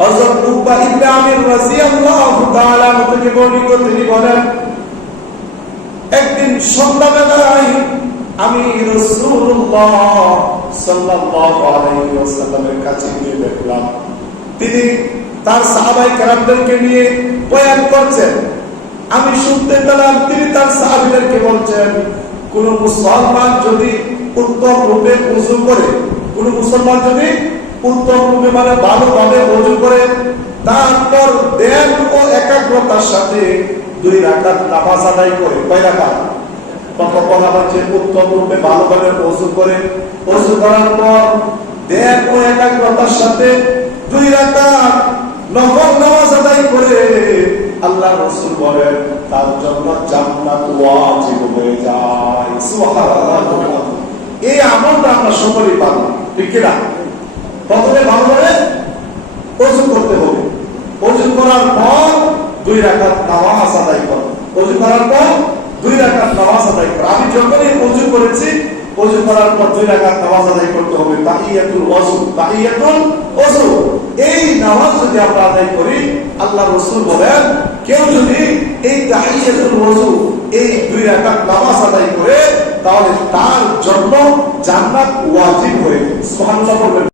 হযরত উকবা ইবনে আমির রাদিয়াল্লাহু তাআলা থেকে বর্ণিত, তিনি বলেন, একদিন সন্ধ্যাবেলায় আমি রাসূলুল্লাহ সাল্লাল্লাহু আলাইহি ওয়াসাল্লামের কাছে গিয়ে দেখলাম তিনি তার সাহাবায়ে কেরামদেরকে নিয়ে বয়ান করছেন। আমি শুনতে পেলাম তিনি তার সাহাবীদেরকে বলছেন, কোন মুসলমান যদি উত্তম রূপে ওযু করে, কোন মুসলমান যদি উত্তম রূপে মানে ভালোভাবে ওযু করে, তারপর ধ্যান ও একাগ্রতার সাথে 2 রাকাত নামাজ আদায় করে, কয় রাকাত? প্রথম বলা হচ্ছে উত্তম রূপে ভালোভাবে ওযু করে, ওযু করার পর ধ্যান ও একাগ্রতার সাথে 2 রাকাত নফল নামাজ আদায় করে, আল্লাহ রাসূল বলেন তার জন্য জান্নাত ওয়াজিব হয়ে যায়। সুবহানাল্লাহ। এই আমলটা আমরা সকলেই পাবো, ঠিক কি না? প্রথমে ভালোভাবে ওযু করতে হবে, ওযু করার পর 2 রাকাত নামাজ আদায় করো, ওযু করার পর 2 রাকাত নামাজ আদায় করো। আমি যখনই ওযু করেছি, ওযু করার পর 2 রাকাত নামাজ আদায় করতে হবে, তাহিয়াতুল ওযু, তাহিয়াতুল ওযু। এই নামাজ যদি আমরা আদায় করি, আল্লাহ রাসূল বলেন কেউ যদি এই তাহিয়াতুল ওযু, এই 2 রাকাত নামাজ আদায় করে, তাহলে তার জন্য জান্নাত ওয়াজিব হয়ে যায়। সুবহানাল্লাহ বলবেন।